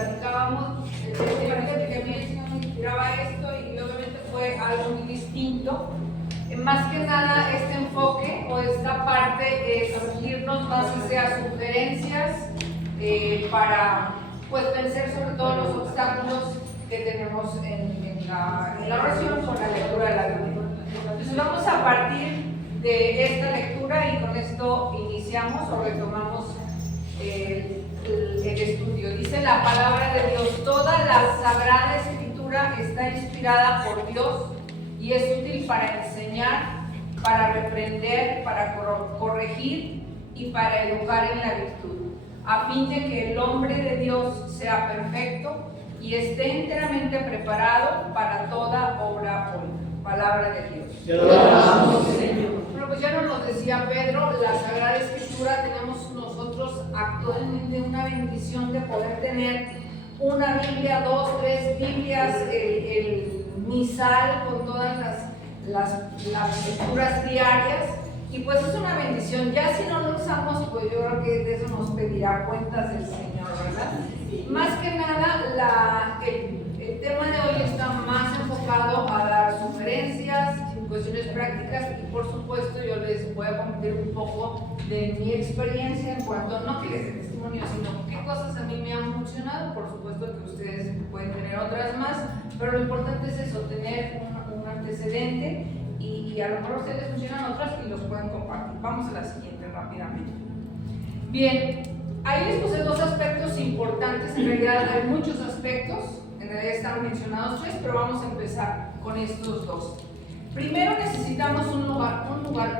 platicábamos, fíjate que a mí el Señor me inspiraba esto y obviamente fue algo muy distinto. Más que nada este enfoque o esta parte es irnos más hacia sugerencias para pues vencer sobre todo los obstáculos que tenemos en la oración con la lectura de la Biblia. Entonces vamos a partir de esta lectura y con esto iniciamos o retomamos el estudio. Dice la palabra de Dios: toda la Sagrada Escritura está inspirada por Dios y es útil para enseñar, para reprender, para corregir y para educar en la virtud, a fin de que el hombre de Dios sea perfecto y esté enteramente preparado para toda obra buena. Palabra de Dios. Te alabamos, Señor. Bueno, pues ya nos decía Pedro, la Sagrada Escritura, tenemos nosotros actualmente una bendición de poder tener una Biblia, 2, 3 Biblias, el misal con todas las lecturas diarias, y pues es una bendición. Ya si no lo usamos, pues yo creo que de eso nos pedirá cuentas el Señor, ¿verdad? Más que nada, el tema de hoy está más enfocado a dar sugerencias, cuestiones prácticas, y por supuesto yo les voy a compartir un poco de mi experiencia en cuanto, no que les dé testimonio, sino qué cosas a mí me han funcionado. Por supuesto que ustedes pueden tener otras más, pero lo importante es eso, tener un antecedente, y a lo mejor a ustedes les funcionan otras y los pueden compartir. Vamos a la siguiente rápidamente. Bien, ahí les puse dos aspectos importantes. En realidad hay muchos aspectos, en realidad están mencionados 3, pero vamos a empezar con estos 2. Primero necesitamos un lugar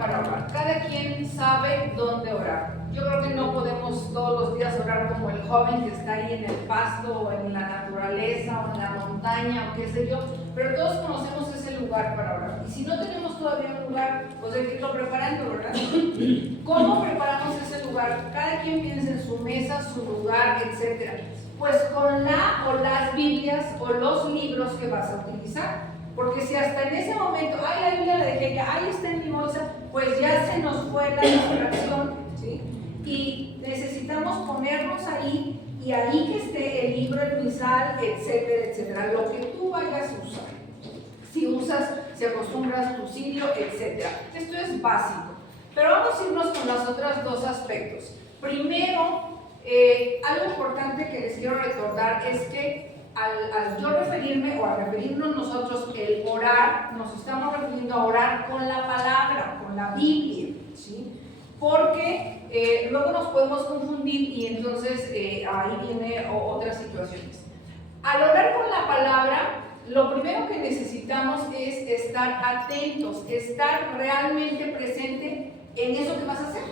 para orar. Cada quien sabe dónde orar. Yo creo que no podemos todos los días orar como el joven que está ahí en el pasto o en la naturaleza o en la montaña o qué sé yo, pero todos conocemos ese lugar para orar. Y si no tenemos todavía un lugar, pues hay que irlo preparando, ¿verdad? ¿Cómo preparamos ese lugar? Cada quien piensa en su mesa, su lugar, etc. Pues con la o las Biblias o los libros que vas a utilizar. Porque si hasta en ese momento, ay, la Biblia la dejé ya, ahí está en mi bolsa, pues ya se nos fue la distracción, ¿sí? Y necesitamos ponernos ahí, y ahí que esté el libro, el misal, etcétera, etcétera, lo que tú vayas a usar. Si acostumbras tu sirio, etcétera. Esto es básico. Pero vamos a irnos con los otros 2 aspectos. Primero, algo importante que les quiero recordar es que al yo referirme o a referirnos nosotros el orar, nos estamos refiriendo a orar con la palabra, con la Biblia, ¿sí? Porque luego nos podemos confundir y entonces ahí vienen otras situaciones. Al orar con la palabra, lo primero que necesitamos es estar atentos, estar realmente presente en eso que vas a hacer,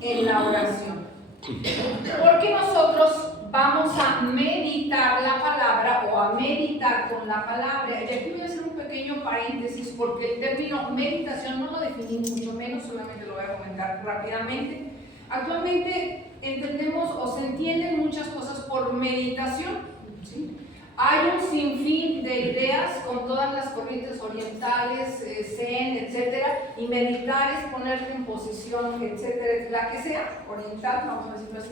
en la oración. Porque nosotros vamos a meditar la palabra o a meditar con la palabra. Y aquí voy a hacer un pequeño paréntesis porque el término meditación no lo definí mucho menos, solamente lo voy a comentar rápidamente. Actualmente entendemos o se entienden muchas cosas por meditación, ¿sí? Hay un sinfín de ideas con todas las corrientes orientales, Zen, etcétera, y meditar es ponerte en posición, etcétera, la que sea, oriental, vamos a decirlo así.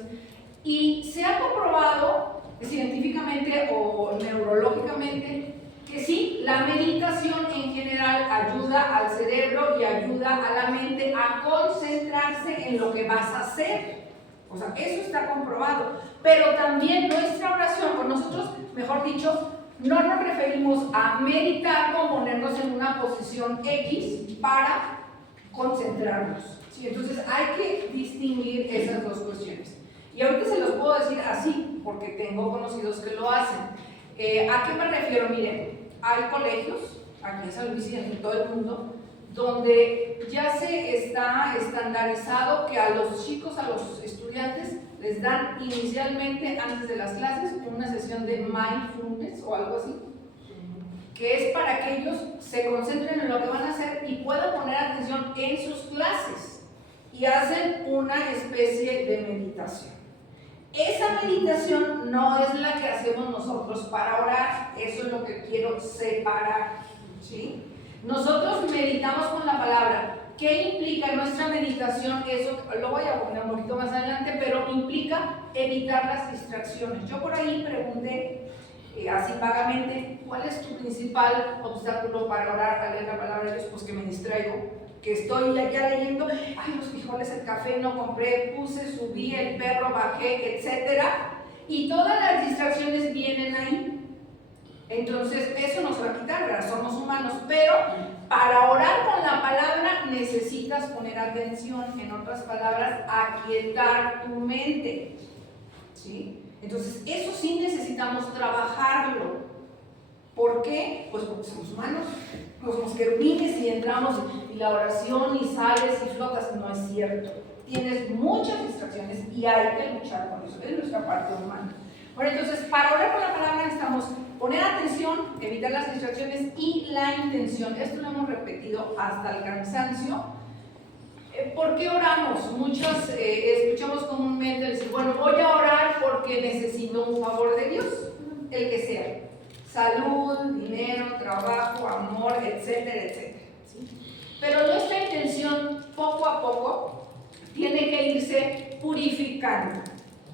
Y se ha comprobado científicamente o neurológicamente que sí, la meditación en general ayuda al cerebro y ayuda a la mente a concentrarse en lo que vas a hacer. O sea, eso está comprobado. Pero también nuestra oración, con nosotros, mejor dicho, no nos referimos a meditar con ponernos en una posición X para concentrarnos, ¿sí? Entonces hay que distinguir esas 2 cuestiones. Y ahorita se los puedo decir así, porque tengo conocidos que lo hacen. ¿A qué me refiero? Miren, hay colegios, aquí en San Luis y en todo el mundo, donde ya se está estandarizado que a los chicos, a los estudiantes, les dan inicialmente, antes de las clases, una sesión de mindfulness o algo así, que es para que ellos se concentren en lo que van a hacer y puedan poner atención en sus clases, y hacen una especie de meditación. Esa meditación no es la que hacemos nosotros para orar, eso es lo que quiero separar, ¿sí? Nosotros meditamos con la palabra, ¿Qué implica nuestra meditación? Eso lo voy a poner un poquito más adelante, pero implica evitar las distracciones. Yo por ahí pregunté, así vagamente, ¿cuál es tu principal obstáculo para orar, a leer la palabra de Dios? Pues que me distraigo, que estoy ya leyendo, ay, los frijoles, el café, no compré, puse, subí, el perro, bajé, etcétera, y todas las distracciones vienen ahí. Entonces, eso nos va a quitar, ¿verdad? Somos humanos, pero para orar con la palabra necesitas poner atención, en otras palabras, aquietar tu mente, ¿sí? Entonces, eso sí necesitamos trabajarlo. ¿Por qué? Pues porque somos humanos, no somos querubines y entramos y la oración y sales y flotas. No es cierto. Tienes muchas distracciones y hay que luchar con eso. Es nuestra parte humana. Bueno, entonces, para orar con la palabra necesitamos poner atención, evitar las distracciones y la intención. Esto lo hemos repetido hasta el cansancio. ¿Por qué oramos? Muchos escuchamos comúnmente decir, bueno, voy a orar porque necesito un favor de Dios, el que sea. Salud, dinero, trabajo, amor, etcétera, etcétera, ¿sí? Pero nuestra intención, poco a poco, tiene que irse purificando.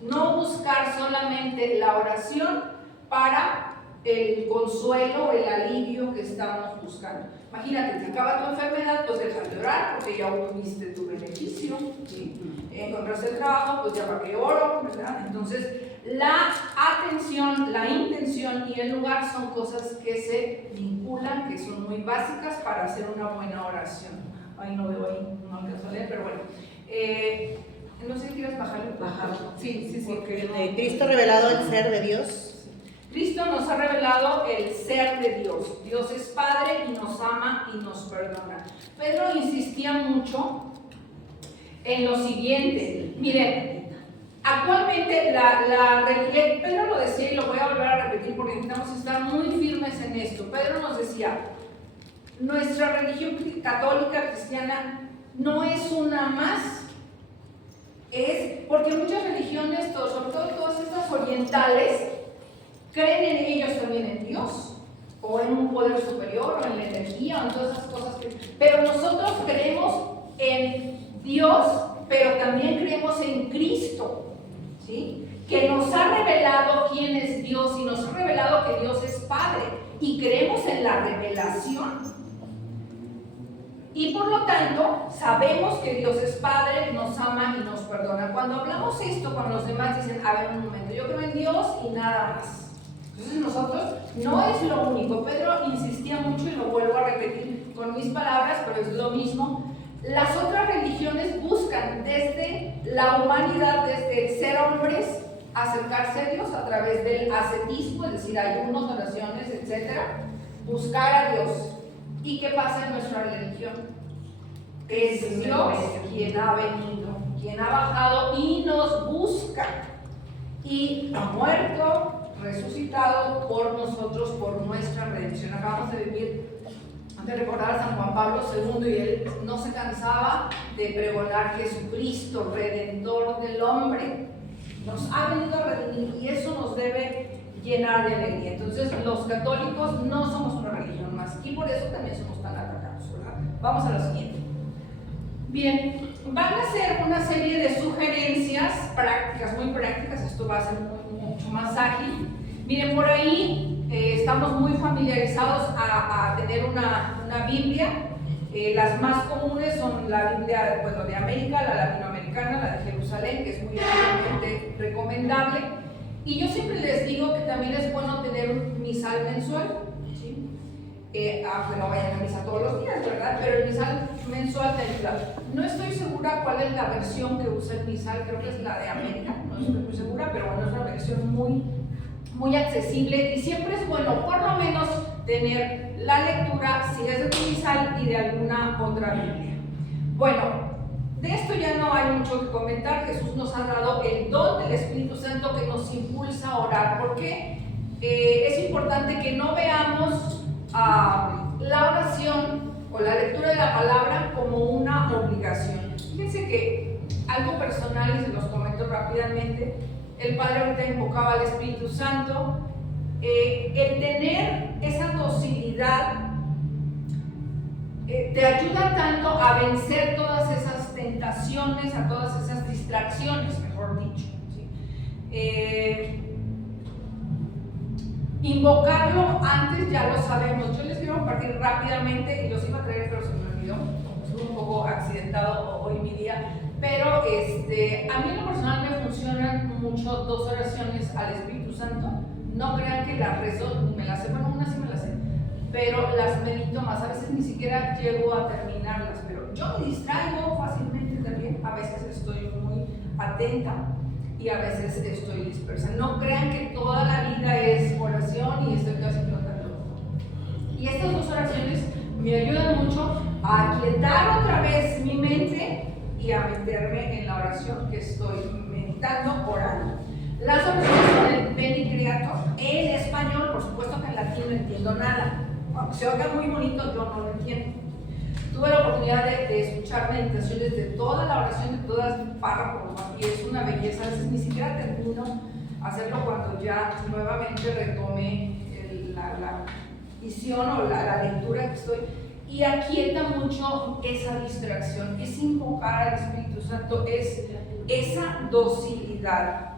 No buscar solamente la oración para el consuelo o el alivio que estamos buscando. Imagínate, te acaba tu enfermedad, pues deja de orar porque ya obtuviste tu beneficio, ¿sí? Encontraste el trabajo, pues ya para qué oro, ¿verdad? Entonces, la atención, la intención y el lugar son cosas que se vinculan, que son muy básicas para hacer una buena oración. Ahí no veo ahí, no alcanzo a leer, pero bueno. No sé si quieres bajarlo. Sí. Porque Cristo ha revelado el ser de Dios. Cristo nos ha revelado el ser de Dios. Dios es Padre y nos ama y nos perdona. Pedro insistía mucho en lo siguiente. Miren, actualmente la religión, Pedro lo decía y lo voy a volver a repetir porque necesitamos estar muy firmes en esto. Pedro nos decía, nuestra religión católica cristiana no es una más. Es porque muchas religiones, sobre todo todas estas orientales, creen en ellos también en Dios, o en un poder superior, o en la energía, o en todas esas cosas. Pero nosotros creemos en Dios, pero también creemos en Cristo, ¿sí? Que nos ha revelado quién es Dios y nos ha revelado que Dios es Padre, y creemos en la revelación. Y por lo tanto, sabemos que Dios es Padre, nos ama y nos perdona. Cuando hablamos esto con los demás, dicen, a ver un momento, yo creo en Dios y nada más. Entonces nosotros no es lo único. Pedro insistía mucho y lo vuelvo a repetir con mis palabras, pero es lo mismo. Las otras religiones buscan desde la humanidad, desde el ser hombres, acercarse a Dios a través del ascetismo, es decir, ayunos, oraciones, etc. Buscar a Dios. ¿Y qué pasa en nuestra religión? Es Dios quien ha venido, quien ha bajado y nos busca. Y ha muerto, resucitado por nosotros, por nuestra redención. Acabamos de recordar a San Juan Pablo II y él no se cansaba de pregonar Jesucristo, Redentor del hombre. Nos ha venido a redimir y eso nos debe llenar de alegría. Entonces, los católicos no somos una religión más y por eso también somos tan atacados, ¿verdad? Vamos a lo siguiente. Bien, van a ser una serie de sugerencias prácticas, muy prácticas. Esto va a ser mucho más ágil. Miren, por ahí estamos muy familiarizados a tener una Biblia. Las más comunes son la Biblia de América, la latinoamericana, la de Jerusalén, que es muy recomendable. Y yo siempre les digo que también es bueno tener un misal mensual, ¿sí? Aunque no vayan a misa todos los días, ¿verdad? Pero el misal mensual te ayuda. No estoy segura cuál es la versión que usa el misal, creo que es la de América, no estoy muy segura, pero bueno, es una versión muy accesible y siempre es bueno por lo menos tener la lectura, si es de tu misal y de alguna otra Biblia. Bueno, de esto ya no hay mucho que comentar. Jesús nos ha dado el don del Espíritu Santo que nos impulsa a orar, porque es importante que no veamos la oración o la lectura de la palabra como una obligación. Fíjense que algo personal, y se los comento rápidamente, el Padre ahorita invocaba al Espíritu Santo, el tener esa docilidad te ayuda tanto a vencer todas esas tentaciones, a todas esas distracciones, mejor dicho, ¿sí? Invocarlo antes ya lo sabemos. Yo les quiero compartir rápidamente, y los iba a traer pero se me olvidó, estuve un poco accidentado hoy mi día, pero a mí en lo personal me funcionan mucho 2 oraciones al Espíritu Santo. No crean que las rezo, ni me las sé, bueno, una sí me las sé, pero las medito más, a veces ni siquiera llego a terminarlas, pero yo me distraigo fácilmente también, a veces estoy muy atenta y a veces estoy dispersa. No crean que toda la vida es oración y estoy casi flotando. Y estas 2 oraciones me ayudan mucho a aquietar otra vez mi mente y a meterme en la oración que estoy meditando, orando. Las oraciones son el Veni Creator, en español, por supuesto que en latín no entiendo nada. Aunque se oiga muy bonito, yo no lo entiendo. Tuve la oportunidad de escuchar meditaciones de toda la oración, de todas párrafos, y es una belleza. A veces ni siquiera termino hacerlo cuando ya nuevamente retome la visión o la lectura que estoy. Y aquieta mucho esa distracción, es invocar al Espíritu Santo, es esa docilidad.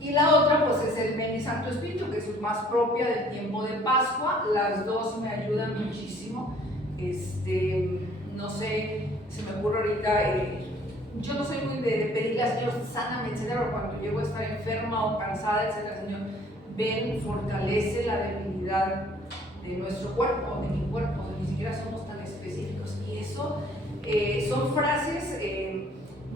Y la otra pues es el Veni Santo Espíritu, que es más propia del tiempo de Pascua. Las 2 me ayudan muchísimo. No sé, se me ocurre ahorita, yo no soy muy de pedirle al Señor, sáname, etcétera, pero cuando llego a estar enferma o cansada, etcétera, Señor, ven, fortalece la debilidad de nuestro cuerpo, de mi cuerpo, ni siquiera somos tan específicos. Y eso son frases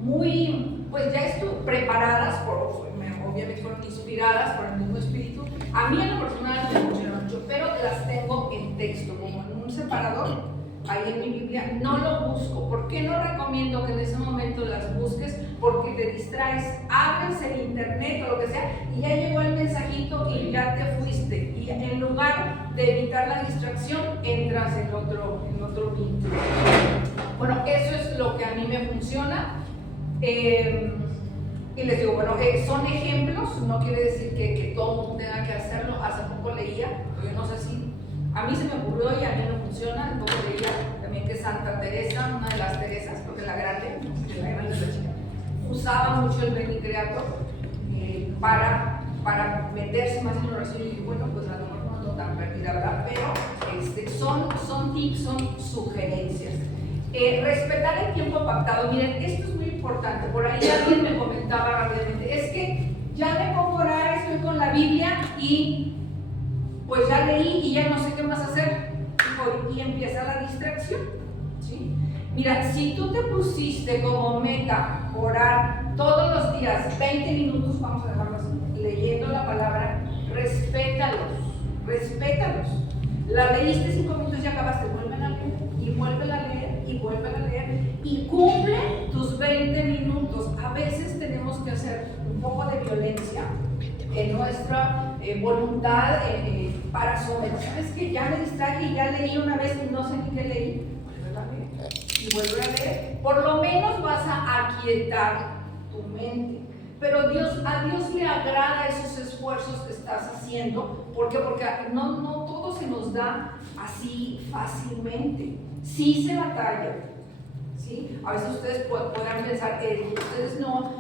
muy, pues ya preparadas, obviamente fueron inspiradas por el mismo Espíritu. A mí en lo personal me funcionan mucho, pero las tengo en texto, como en un separador, ahí en mi Biblia. No lo busco. ¿Por qué no recomiendo que en ese momento las busques? Porque te distraes, abres el internet o lo que sea, y ya llegó el mensajito y ya te fuiste. Y en lugar de evitar la distracción, entras en otro vínculo. Bueno, eso es lo que a mí me funciona. Y les digo, bueno, son ejemplos, no quiere decir que todo el mundo tenga que hacerlo. Hace poco leía, yo no sé si a mí se me ocurrió y a mí no funciona. Hace poco leía también que Santa Teresa, una de las Teresas, porque la grande es la chica, usaba mucho el Veni Creator para meterse más en oración. Y digo, bueno, pues a lo mejor no ando tan perdida, ¿verdad? Pero son tips, son sugerencias. Respetar el tiempo pactado. Miren, esto es muy importante. Por ahí alguien me comentaba rápidamente, es que ya me pongo a orar, estoy con la Biblia y pues ya leí y ya no sé qué más hacer. Y empieza la distracción, ¿sí? Mira, si tú te pusiste como meta orar todos los días 20 minutos, vamos a dejarlo así, leyendo la palabra, respétalos. La leíste 5 minutos y acabaste, vuelven a leer y vuelven a leer y vuelven a leer y cumple tus 20 minutos. A veces tenemos que hacer un poco de violencia en nuestra voluntad para someter. ¿Sabes que ya me distraje y ya leí una vez y no sé ni qué leí? Vuelve a leer y vuelve a leer. Por lo menos vas a aquietar tu mente. Pero a Dios le agrada esos esfuerzos que estás haciendo. ¿Por qué? Porque no todo se nos da así fácilmente. Sí se batalla, ¿sí? A veces ustedes podrán pensar que ustedes no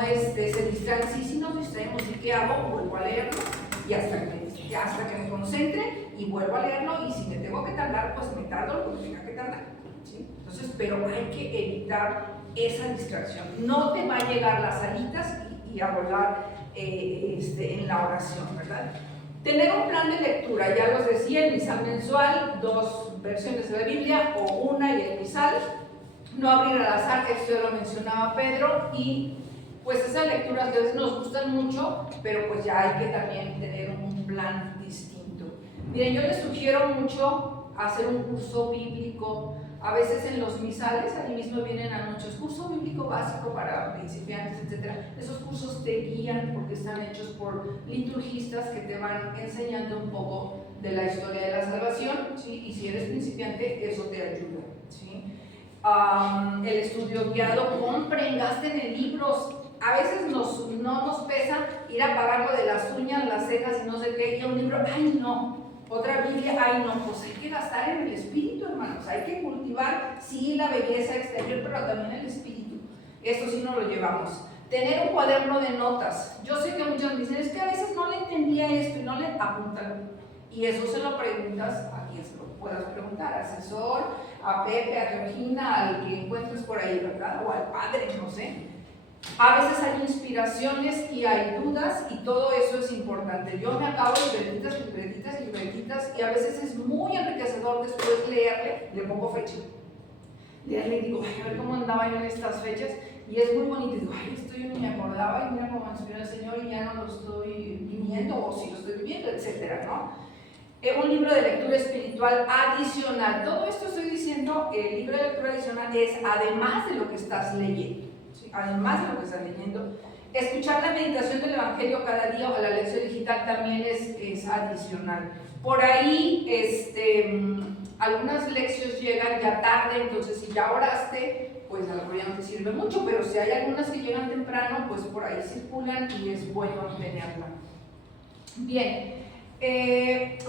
se distraen. Sí nos distraemos. ¿Y qué hago? Vuelvo a leerlo y hasta que me concentre y vuelvo a leerlo. Y si me tengo que tardar, pues me tardo lo que tenga que tardar, ¿sí? Entonces, pero hay que evitar esa distracción. No te va a llegar las alitas y a volar en la oración, ¿verdad? Tener un plan de lectura, ya los decía, el misal mensual, 2 versiones de la Biblia o una y el misal. No abrir al azar, esto ya lo mencionaba Pedro, y pues esas lecturas que a veces nos gustan mucho, pero pues ya hay que también tener un plan distinto. Miren, yo les sugiero mucho hacer un curso bíblico. A veces en los misales, ahí mismo vienen anuncios, curso bíblico básico para principiantes, etc. Esos cursos te guían porque están hechos por liturgistas que te van enseñando un poco de la historia de la salvación, ¿sí? Y si eres principiante, eso te ayuda, ¿sí? El estudio guiado, compren, gasten en libros. A veces no nos pesa ir a pagar lo de las uñas, las cejas y no sé qué, y un libro, ¡ay no! Otra Biblia, ay no, pues hay que gastar en el espíritu, hermanos, hay que cultivar, sí, la belleza exterior, pero también el espíritu. Esto sí nos lo llevamos. Tener un cuaderno de notas. Yo sé que muchos me dicen, es que a veces no le entendía esto y no le apuntan. Y eso se lo preguntas a quien se lo puedas preguntar, asesor, a Pepe, a Georgina, al que encuentres por ahí, ¿verdad? O al padre, no sé. A veces hay inspiraciones y hay dudas y todo eso es importante. Yo me acabo libretitas y a veces es muy enriquecedor después leerle, le pongo fecha. Leerle y digo, ay, a ver cómo andaba yo en estas fechas y es muy bonito. Y digo, ay, esto yo ni me acordaba y mira cómo me inspiró el Señor y ya no lo estoy viviendo o si lo estoy viviendo, etcétera, ¿no? Un libro de lectura espiritual adicional. Todo esto estoy diciendo, el libro de lectura adicional es además de lo que estás leyendo. ¿Sí? Además de lo que estás leyendo, escuchar la meditación del Evangelio cada día o la lección digital también es adicional. Por ahí, algunas lecciones llegan ya tarde, entonces si ya oraste, pues a lo mejor ya no te sirve mucho, pero si hay algunas que llegan temprano, pues por ahí circulan y es bueno tenerla. Bien,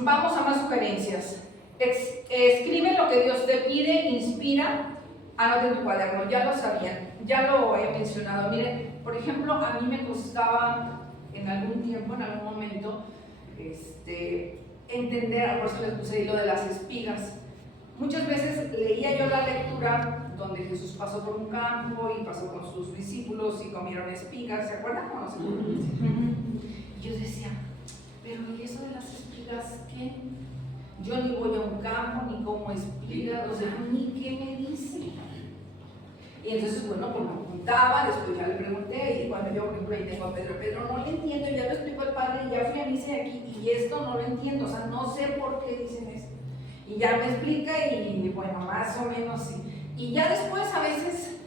vamos a más sugerencias. Escribe lo que Dios te pide, inspira. Anota en tu cuaderno, ya lo sabían, ya lo he mencionado. Miren, por ejemplo, a mí me costaba en algún tiempo, en algún momento, entender, por eso les puse ahí lo de las espigas. Muchas veces leía yo la lectura donde Jesús pasó por un campo y pasó con sus discípulos y comieron espigas, ¿se acuerdan? ¿O no se acuerdan? Y yo decía, pero ¿y eso de las espigas qué? Yo ni voy a un campo, ni como espigas, o sea, ni qué me dice. Y entonces, bueno, pues me apuntaba, después ya le pregunté, y cuando yo, por ejemplo, ahí tengo a Pedro, no lo entiendo, ya lo explico al padre, ya fui a misa aquí, y esto no lo entiendo, o sea, no sé por qué dicen esto. Y ya me explica, y bueno, más o menos sí. Y ya después, a veces,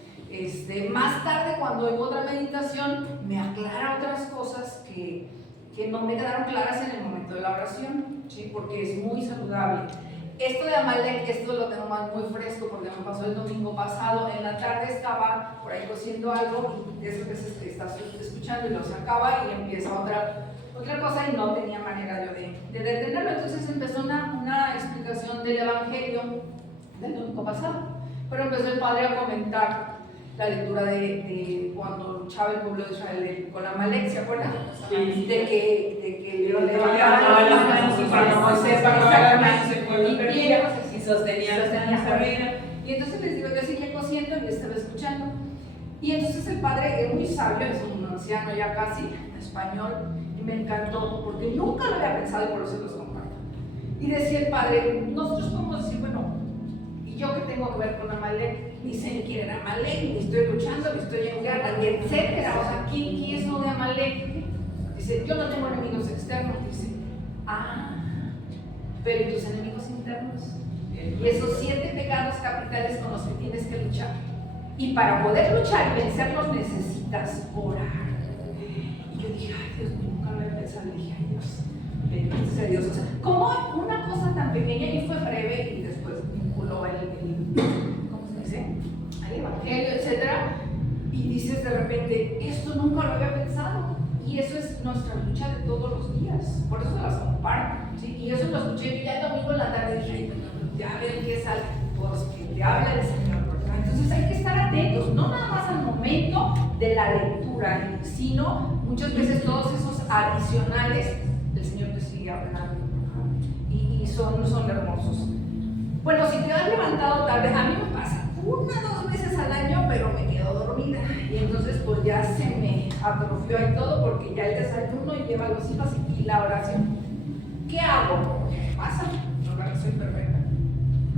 más tarde, cuando oigo otra meditación, me aclara otras cosas que no me quedaron claras en el momento de la oración, ¿sí? Porque es muy saludable. Esto de Amalek, esto lo tengo más muy fresco porque me pasó el domingo pasado. En la tarde estaba por ahí cociendo algo y de esas veces que estás escuchando y lo sacaba y empieza otra cosa y no tenía manera yo de detenerlo. Entonces empezó una explicación del Evangelio del domingo pasado. Pero empezó el padre a comentar la lectura de cuando luchaba el pueblo de Israel con Amalek, ¿se acuerdan? Sí. De que lo levantaban las manos y cuando Moisés y sostenía la carrera. Y entonces les digo, yo seguía cosiendo y estaba escuchando. Y entonces el padre es muy sabio, es un anciano ya casi, español, y me encantó porque nunca lo había pensado y por eso los comparto. Y decía el padre, nosotros podemos decir, bueno, ¿y yo qué tengo que ver con Amalek? Ni sé ni quién era Amalek, ni estoy luchando, ni estoy en guerra, ni etcétera. O sea, ¿quién es lo de Amalek? Dice, yo no tengo enemigos externos. Dice, pero ¿y tus enemigos internos? Y esos 7 pecados capitales con los que tienes que luchar. Y para poder luchar y vencerlos necesitas orar. Y yo dije, ay Dios mío, nunca lo había pensado. Y dije, ay Dios, bendito sea Dios. O sea, como una cosa tan pequeña y fue breve y después vinculó ¿cómo se dice? El Evangelio, etcétera. Y dices de repente, esto nunca lo había pensado. Y eso es nuestra lucha de todos los días. Por eso las comparto. ¿Sí? Y eso lo escuché yo ya el domingo en la tarde. Dije, ya ven que es algo, pues que te habla el Señor. Entonces hay que estar atentos, no nada más al momento de la lectura, sino muchas veces todos esos adicionales, el Señor te sigue hablando. Y son hermosos. Bueno, si te has levantado tarde, a mí me pasa 1 o 2 veces al año, pero me quedo dormida. Y entonces pues ya se me atrofió ahí todo porque ya el desayuno y lleva los hijos y la oración. ¿Qué hago? ¿Qué pasa? No soy perfecta.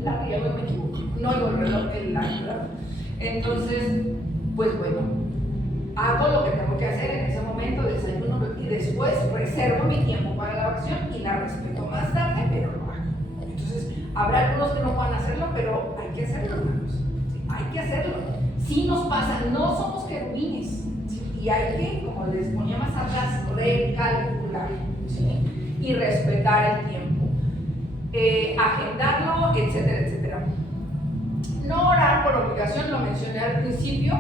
La riego y me equivoco. No oigo el reloj, el lámpara. Entonces, pues bueno, hago lo que tengo que hacer en ese momento, desayuno y después reservo mi tiempo para la oración y la respeto más tarde, pero lo hago. Entonces, habrá algunos que no puedan hacerlo, pero hay que hacerlo, hermanos. ¿Sí? Hay que hacerlo. Sí nos pasa, no somos querubines. ¿Sí? Y hay que, como les ponía más atrás, recalcular, ¿sí? Y respetar el tiempo. Agendarlo, etcétera, etcétera. No orar por obligación, lo mencioné al principio.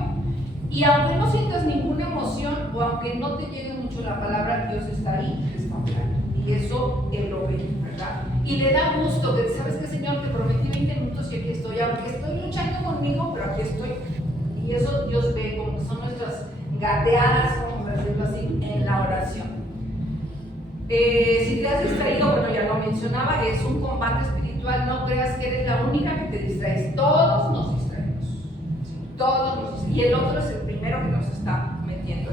Y aunque no sientas ninguna emoción o aunque no te llegue mucho la palabra, Dios está ahí, te está hablando. Y eso Él lo ve, ¿verdad? Y le da gusto que, ¿sabes qué, Señor? Te prometí 20 minutos y aquí estoy, aunque estoy luchando conmigo, pero aquí estoy. Y eso Dios ve como que son nuestras gateadas, vamos a decirlo así, en la oración. Si te has distraído, bueno, ya lo mencionaba, es un combate espiritual. No creas que eres la única que te distraes. Todos nos distraemos. ¿Sí? Todos nos distraemos. Y el otro es el primero que nos está metiendo.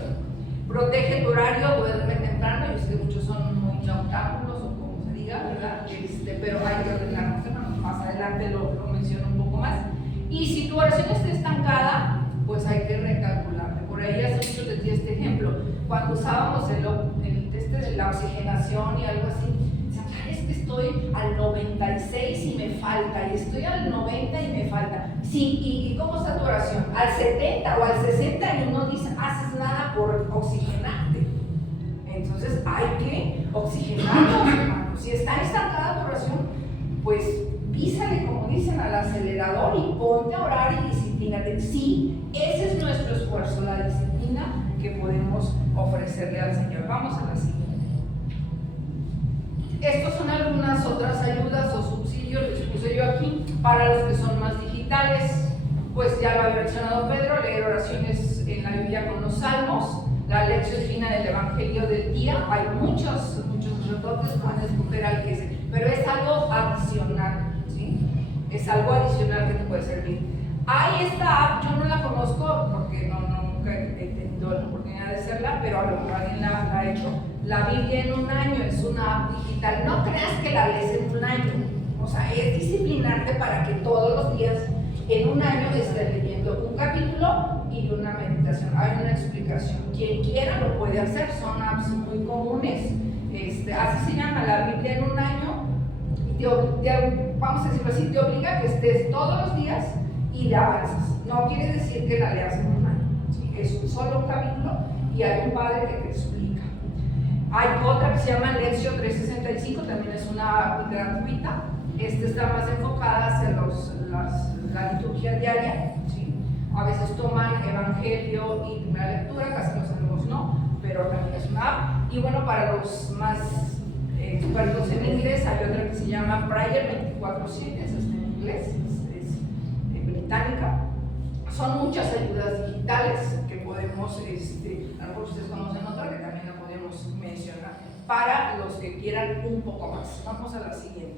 Protege tu horario, duerme temprano. Yo sé que muchos son muy noctámbulos o como se diga, ¿verdad? Pero hay que ordenarnos, hermanos. Más adelante lo menciono un poco más. Y si tu oración está estancada, pues hay que recalcularla. Por ahí hace mucho les di este ejemplo. Cuando usábamos el test de la oxigenación y algo así, es que estoy al 96 y me falta, y estoy al 90 y me falta. Sí, ¿y cómo está tu oración? Al 70 o al 60 y no haces nada por oxigenarte. Entonces hay que oxigenarnos, hermanos. Si está estancada tu oración, pues písale, como dicen, al acelerador y ponte a orar y disciplínate. Sí, ese es nuestro esfuerzo, la disciplina que podemos ofrecerle al Señor. Vamos a la siguiente. Estos son algunas otras ayudas o subsidios, les puse yo aquí, para los que son más digitales. Pues ya lo había mencionado Pedro, leer oraciones en la Biblia con los salmos, la lección divina del Evangelio del día. Hay muchos sacerdotes, pueden escoger al que sea, pero es algo adicional, ¿sí? Es algo adicional que te puede servir. Hay esta app, yo no la conozco porque nunca he tenido la oportunidad de hacerla, pero a lo mejor alguien la ha hecho. La Biblia en un año es una app digital. No creas que la lees en un año. O sea, es disciplinarte para que todos los días, en un año, estés leyendo un capítulo y una meditación. Hay una explicación. Quien quiera lo puede hacer. Son apps muy comunes. Así se llama la Biblia en un año. Vamos a decirlo así, te obliga a que estés todos los días y la avanzas. No quiere decir que la leas en un año. ¿Sí? Es solo un capítulo y hay un padre que te explica. Hay otra que se llama Lección 365, también es una app gratuita. Está más enfocada hacia la liturgia diaria. ¿Sí? A veces toman Evangelio y primera lectura, casi los amigos no, pero también es una app. Y bueno, para los más expertos en inglés, hay otra que se llama Prayer 24/7, esa está en inglés, es británica. Son muchas ayudas digitales que podemos, a lo mejor ustedes conocen otra que también la podemos mencionar, para los que quieran un poco más. Vamos a la siguiente,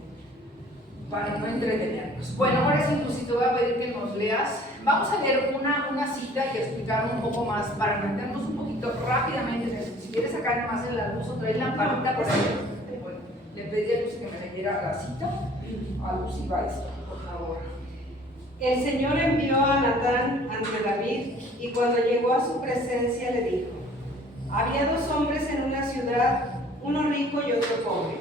para no entretenernos. Bueno, ahora sí, pues, si te voy a pedir que nos leas, vamos a leer una cita y explicar un poco más, para meternos un poquito rápidamente. Si quieres sacar más en la luz o traer la lamparita por ahí, bueno, le pedí a Luz que me leyera la cita. A Luz y Vais, por favor. El Señor envió a Natán ante David, y cuando llegó a su presencia le dijo: había dos hombres en una ciudad, uno rico y otro pobre.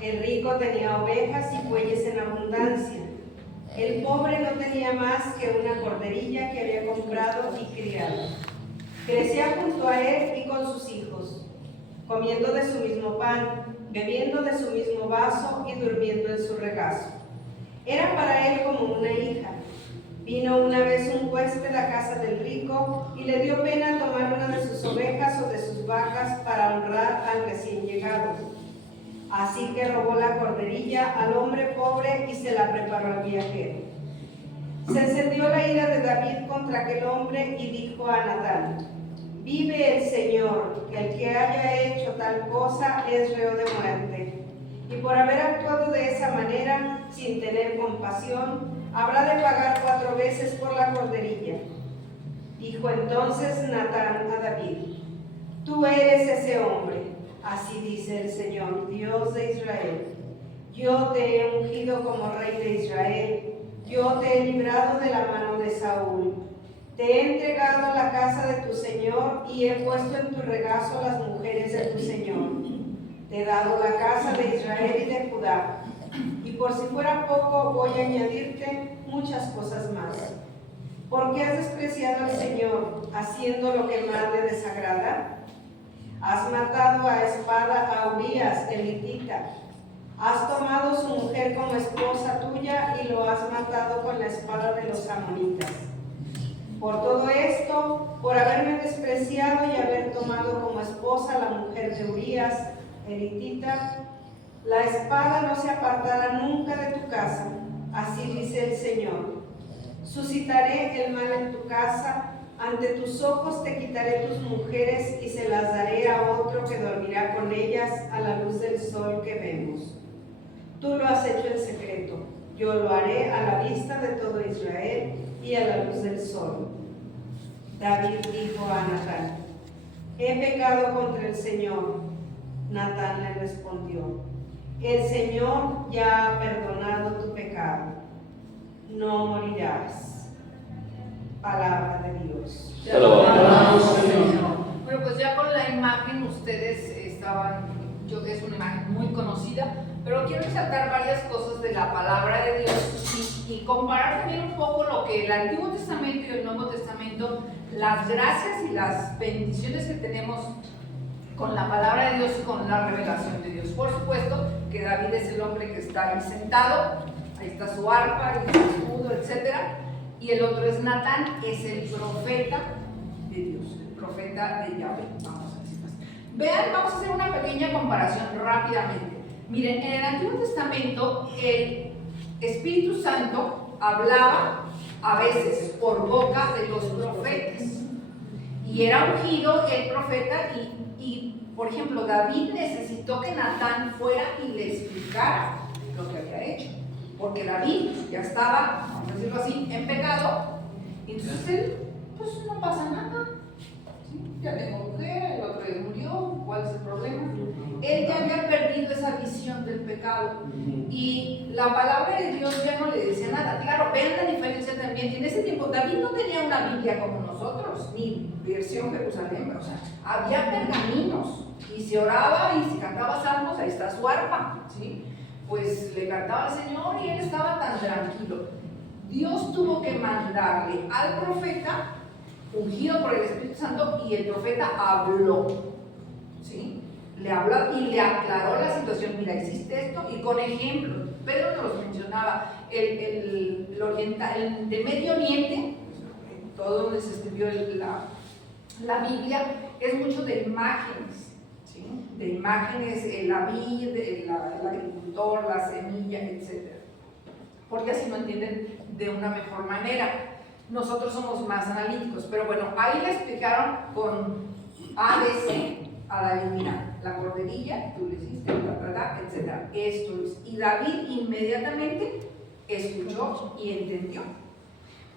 El rico tenía ovejas y bueyes en abundancia. El pobre no tenía más que una corderilla que había comprado y criado. Crecía junto a él y con sus hijos, comiendo de su mismo pan, bebiendo de su mismo vaso y durmiendo en su regazo. Era para él como una hija. Vino una vez un huésped a casa del rico y le dio pena tomar una de sus ovejas o de sus vacas para honrar al recién llegado. Así que robó la corderilla al hombre pobre y se la preparó al viajero. Se encendió la ira de David contra aquel hombre y dijo a Natán: vive el Señor, que el que haya hecho tal cosa es reo de muerte. Y por haber actuado de esa manera, sin tener compasión, habrá de pagar 4 veces por la corderilla. Dijo entonces Natán a David: tú eres ese hombre. Así dice el Señor, Dios de Israel: yo te he ungido como rey de Israel, yo te he librado de la mano de Saúl. Te he entregado la casa de tu Señor y he puesto en tu regazo las mujeres de tu Señor. Te he dado la casa de Israel y de Judá. Y por si fuera poco, voy a añadirte muchas cosas más. ¿Por qué has despreciado al Señor, haciendo lo que más le desagrada? Has matado a espada a Urías, el hitita. Has tomado su mujer como esposa tuya y lo has matado con la espada de los amonitas. Por todo esto, por haberme despreciado y haber tomado como esposa a la mujer de Urías, el hitita, la espada no se apartará nunca de tu casa, así dice el Señor. Suscitaré el mal en tu casa, ante tus ojos te quitaré tus mujeres y se las daré a otro que dormirá con ellas a la luz del sol que vemos. Tú lo has hecho en secreto, yo lo haré a la vista de todo Israel y a la luz del sol. David dijo a Natán: he pecado contra el Señor. Natán le respondió: el Señor ya ha perdonado tu pecado, no morirás. Palabra de Dios. Te alabamos, Señor. Bueno, pues ya con la imagen ustedes estaban, yo que es una imagen muy conocida, pero quiero resaltar varias cosas de la palabra de Dios y comparar también un poco lo que el Antiguo Testamento y el Nuevo Testamento, las gracias y las bendiciones que tenemos con la palabra de Dios y con la revelación de Dios. Por supuesto que David es el hombre que está ahí sentado, ahí está su arpa, ahí está su escudo, etcétera. Y el otro es Natán, es el profeta de Dios, el profeta de Yahvé. Vamos a decir así. Vean, vamos a hacer una pequeña comparación rápidamente. Miren, en el Antiguo Testamento el Espíritu Santo hablaba a veces por boca de los profetas. Y era ungido el profeta y por ejemplo, David necesitó que Natán fuera y le explicara lo que había hecho. Porque David ya estaba, vamos a decirlo así, en pecado, y entonces él, pues no pasa nada, ¿sí? Ya tengo mujer, el otro ya murió, ¿cuál es el problema? Él ya había perdido esa visión del pecado, y la palabra de Dios ya no le decía nada. Claro, vean la diferencia también. En ese tiempo David no tenía una Biblia como nosotros, ni versión Jerusalén, o sea, había pergaminos, y se oraba y se cantaba salmos, ahí está su arpa, ¿sí? Pues le cantaba al Señor y él estaba tan tranquilo. Dios tuvo que mandarle al profeta, ungido por el Espíritu Santo, y el profeta habló, ¿sí? Le habló y le aclaró la situación. Mira, hiciste esto, y con ejemplos. Pedro nos mencionaba, el de Medio Oriente, todo donde se escribió la Biblia, es mucho de imágenes. De imágenes, la vid, el agricultor, la semilla, etc. Porque así lo entienden de una mejor manera. Nosotros somos más analíticos, pero bueno, ahí le explicaron con ABC a David: mira, la corderilla, tú le hiciste, etc. Esto es. Y David inmediatamente escuchó y entendió.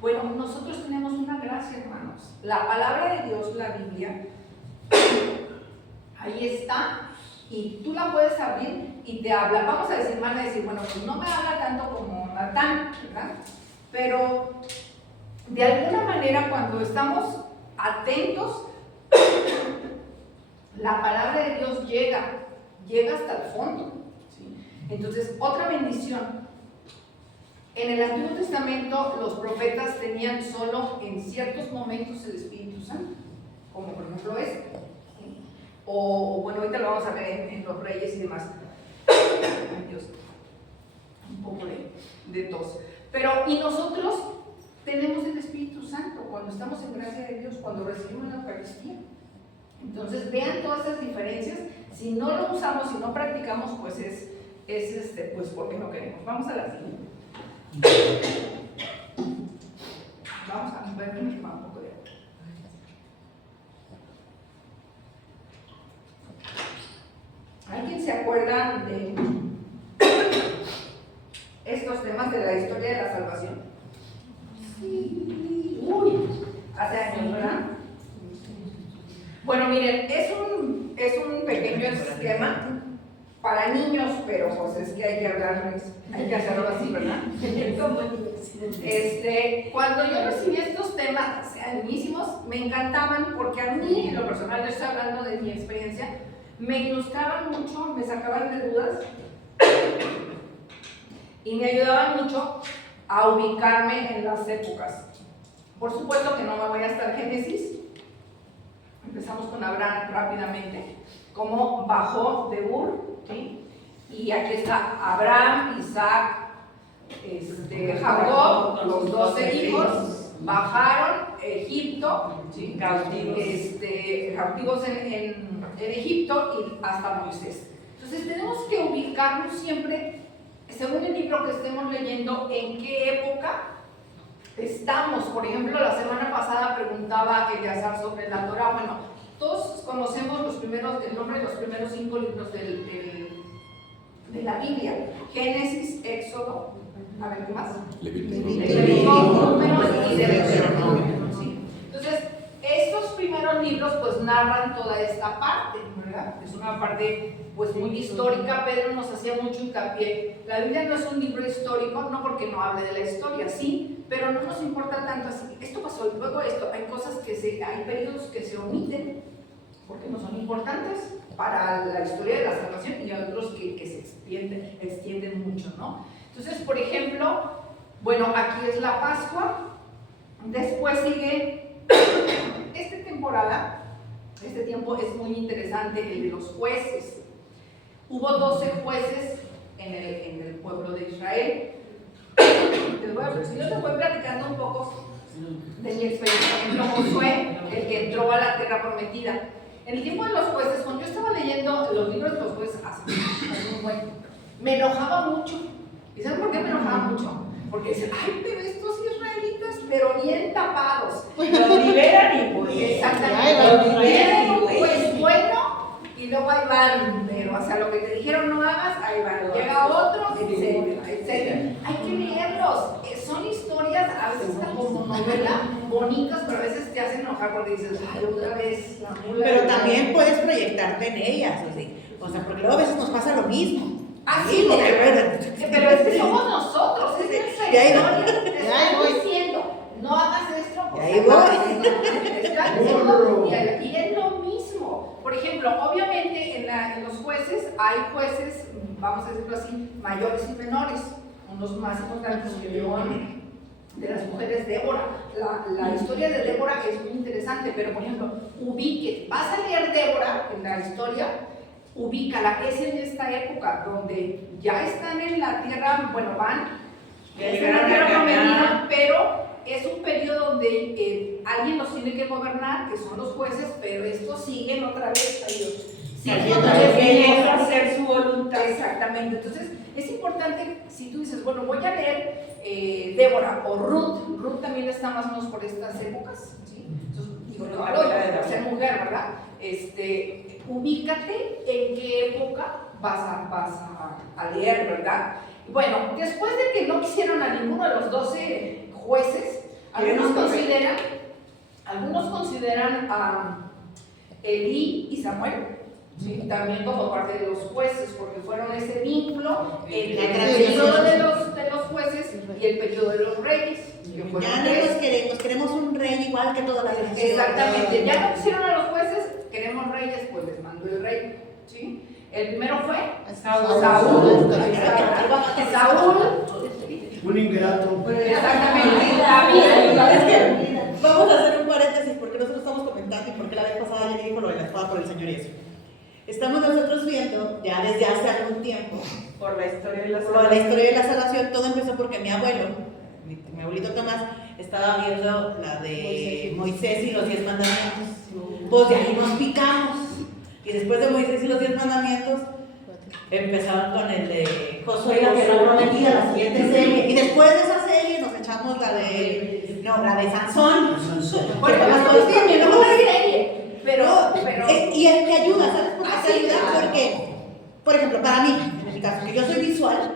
Bueno, nosotros tenemos una gracia, hermanos. La palabra de Dios, la Biblia, ahí está, y tú la puedes abrir y te habla. Vamos a decir, van a decir, bueno, pues no me habla tanto como Natán, ¿verdad? Pero de alguna manera, cuando estamos atentos, la palabra de Dios llega hasta el fondo, ¿sí? Entonces, otra bendición. En el Antiguo Testamento, los profetas tenían solo en ciertos momentos el Espíritu Santo, como por ejemplo este. O bueno, ahorita lo vamos a ver en los reyes y demás. Ay, Dios, un poco de tos. Pero, y nosotros tenemos el Espíritu Santo cuando estamos en gracia de Dios, cuando recibimos la Eucaristía. Entonces, vean todas esas diferencias. Si no lo usamos, si no practicamos, pues pues porque no queremos. Vamos a la siguiente. Vamos a ver un poco de. ¿Alguien se acuerda de estos temas de la historia de la salvación? Sí. Uy, hace años, ¿verdad? Bueno, miren, es un pequeño esquema para niños, pero pues es que hay que hablarles, hay que hacerlo así, ¿verdad? Cuando yo recibí estos temas, o sea, buenísimos, me encantaban porque a mí, en lo personal, yo estoy hablando de mi experiencia, me ilustraban mucho, me sacaban de dudas y me ayudaban mucho a ubicarme en las épocas. Por supuesto que no me voy hasta el Génesis. Empezamos con Abraham rápidamente, cómo bajó de Ur, ¿sí? Y aquí está Abraham, Isaac, Jacob, los 12 hijos, bajaron, Egipto, ¿sí? Cautivos en Egipto y hasta Moisés. Entonces tenemos que ubicarnos siempre, según el libro que estemos leyendo, en qué época estamos. Por ejemplo, la semana pasada preguntaba Eleazar sobre la Torah. Bueno, todos conocemos el nombre de los primeros 5 libros de la Biblia: Génesis, Éxodo, a ver, ¿qué más? Levítico, Números y Deuteronomio, ¿sí? Entonces, estos primeros libros pues narran toda esta parte, ¿verdad? Es una parte pues muy histórica. Pedro nos hacía mucho hincapié. La Biblia no es un libro histórico, no porque no hable de la historia, sí, pero no nos importa tanto así. Esto pasó y luego esto. Hay cosas hay periodos que se omiten porque no son importantes para la historia de la salvación, y hay otros que se extienden mucho, ¿no? Entonces, por ejemplo, bueno, aquí es la Pascua. Después sigue esta temporada. Este tiempo es muy interesante, el de los jueces. Hubo 12 jueces en el pueblo de Israel. Si yo te voy platicando un poco de mi experiencia. Por ejemplo, Josué, el que entró a la tierra prometida. En el tiempo de los jueces, cuando yo estaba leyendo los libros de los jueces hace un buen tiempo, me enojaba mucho. ¿Y saben por qué me enojaba mucho? Porque dicen, ay, pero estos israelitas, pero bien tapados. Los liberan y pues. Exactamente. Los liberan, pues bueno, y luego ahí van, pero hacia lo que te dijeron no hagas, ahí van. Llega otro, etcétera, etcétera. Hay que leerlos. Son historias, a veces hasta como novela, bonitas, pero a veces te hacen enojar porque dices, ay, otra vez la mula. Pero también puedes proyectarte en ellas, o sea, porque luego a veces nos pasa lo mismo. Ah, sí, pero es que somos nosotros, es nuestra historia. Te estoy diciendo, no hagas esto porque está diciendo, y es lo mismo. Por ejemplo, obviamente en los jueces hay jueces, vamos a decirlo así, mayores y menores. Unos más importantes que León, de las mujeres Débora. La historia de Débora es muy interesante, pero por ejemplo, vas a leer Débora en la historia, ubícala, es en esta época donde ya están en la tierra, bueno, es en la tierra prometida, pero es un periodo donde alguien los tiene que gobernar, que son los jueces, pero estos siguen otra vez a Dios. Siguen otra vez a hacer su voluntad. Exactamente. Entonces, es importante, si tú dices, bueno, voy a leer Débora o Ruth también está más o menos por estas épocas, ¿sí? Entonces, digo, no, por ser mujer, ¿verdad? Ubícate en qué época vas a leer, ¿verdad? Bueno, después de que no quisieron a ninguno de los 12 jueces, algunos consideran a Elí y Samuel, ¿sí? También como parte de los jueces, porque fueron ese vínculo entre el periodo de los jueces y el periodo de los reyes. Ya no los queremos un rey igual que todas las naciones. Exactamente, ya no quisieron a los jueces, queremos reyes, pues les mandó el rey, ¿sí? El primero fue Saúl. Un ingrato. Exactamente, David. Vamos a hacer un paréntesis porque nosotros estamos comentando y porque la vez pasada ya dijo lo de la espada por el Señor y eso. Estamos nosotros viendo, ya desde hace algún tiempo, Por la historia de la salvación, todo empezó porque mi abuelo, mi abuelito Tomás, estaba viendo la de Moisés y los 10 mandamientos. Pues de ahí nos picamos. Y después de Moisés y los 10 mandamientos, empezaron con el de Josué y la tierra prometida, la siguiente serie. Y después de esa serie nos echamos la de Sansón. Bueno, nosotros también no una serie. Pero y él te ayuda, ¿sabes por qué te ayuda? Porque, por ejemplo, para mí, en mi caso, que yo soy visual,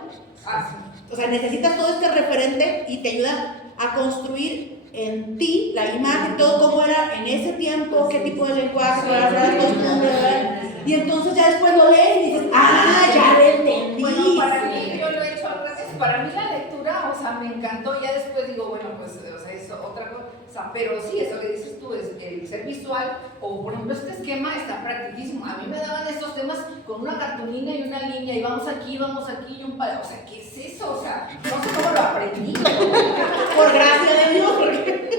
o sea, necesitas todo este referente y te ayuda a construir en ti la imagen, todo cómo era en ese tiempo, qué tipo de lenguaje, cuáles eran las costumbres, ¿verdad? Y entonces ya después lo lees y dices, ya lo entendí. Bueno, para mí, yo lo he hecho al revés. Para mí la lectura, o sea, me encantó. Ya después digo, bueno, pues, o sea, es otra cosa. O sea, pero sí, eso que dices tú, es el ser visual, o por ejemplo, este esquema está practicísimo. A mí me daban estos temas con una cartulina y una línea, y vamos aquí, y un o sea, ¿qué es eso? O sea, no sé cómo lo aprendí. Por gracia de Dios, porque...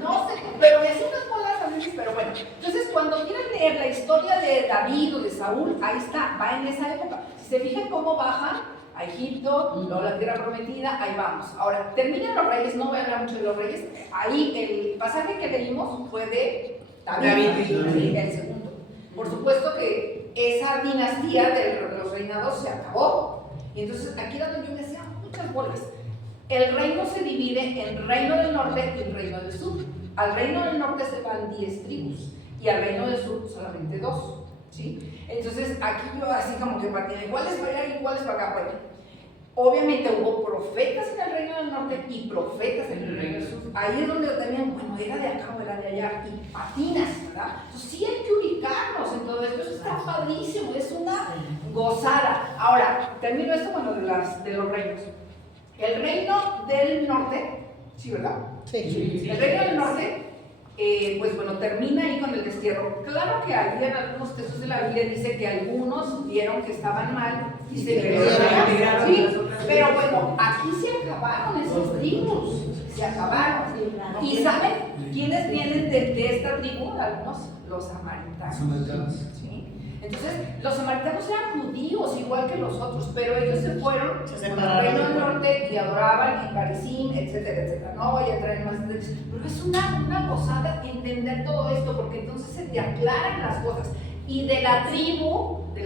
No sé, pero me hacen unas bolas a veces, pero bueno. Entonces, cuando quieran leer la historia de David o de Saúl, ahí está, va en esa época. Si se fijan cómo baja a Egipto, luego la tierra prometida, ahí vamos. Ahora, terminan los reyes, no voy a hablar mucho de los reyes, ahí el pasaje que leímos fue de David, ¿sí? El segundo. Por supuesto que esa dinastía de los reinados se acabó, y entonces aquí es donde yo me hacía muchas bolas. El reino se divide en reino del norte y el reino del sur. Al reino del norte se van 10 tribus y al reino del sur solamente 2, ¿sí? Entonces aquí yo así como que patiné, ¿cuál es para allá y cuál es para acá? Bueno, obviamente hubo profetas en el reino del norte y profetas en el reino del sur. Ahí es donde también, bueno, era de acá o era de allá, y patinas, ¿verdad? Entonces sí hay que ubicarnos en todo esto, eso está padrísimo, es una gozada. Ahora, termino esto, bueno, de los reinos. El reino del norte, ¿sí, verdad? Sí. El reino del norte, pues bueno, termina ahí con el destierro. Claro que había en algunos textos de la Biblia dice que algunos vieron que estaban mal y se migraron, ¿sí? Pero bueno, aquí se acabaron esos tribus, se acabaron. ¿Y saben quiénes vienen de esta tribu? Algunos, los samaritanos, ¿sí? Entonces, los samaritanos eran judíos igual que los otros, pero ellos se fueron al reino del norte y adoraban en Parisín, etcétera, etcétera. No voy a traer más detalles, pero es una gozada entender todo esto, porque entonces se te aclaran las cosas. Y de la tribu de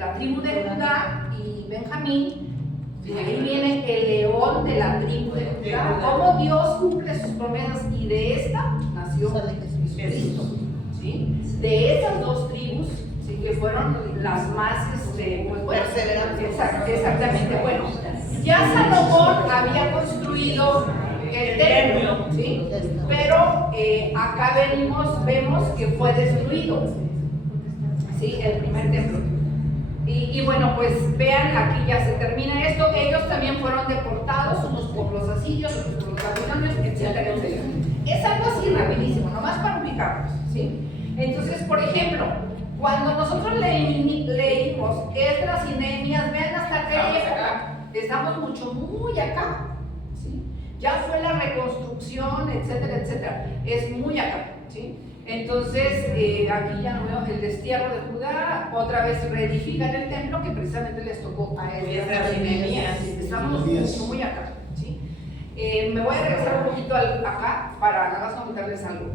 Judá y Benjamín, de ahí viene el león de la tribu de Judá. Cómo Dios cumple sus promesas, y de esta nació Jesucristo, ¿sí? De estas dos tribus, ¿sí? Que fueron las más, pues bueno, exactamente. Bueno, ya Salomón había construido el templo, ¿sí? Pero acá vemos que fue destruido, ¿sí? El primer templo. Y bueno, pues vean, aquí ya se termina esto. Ellos también fueron deportados, unos por los asirios, otros por los babilonios, etcétera, etcétera. Es algo así rapidísimo, nomás para ubicarnos, ¿sí? Entonces, por ejemplo, cuando nosotros leímos Esdras y Nehemías, vean hasta qué época. Estamos muy acá, ¿sí? Ya fue la reconstrucción, etcétera, etcétera. Es muy acá, ¿sí? Entonces, aquí ya no veo el destierro de Judá, otra vez reedifican el templo que precisamente les tocó a Esdras y Nehemías. Estamos muy acá, ¿sí? Me voy a regresar un poquito acá para nada más comentarles algo.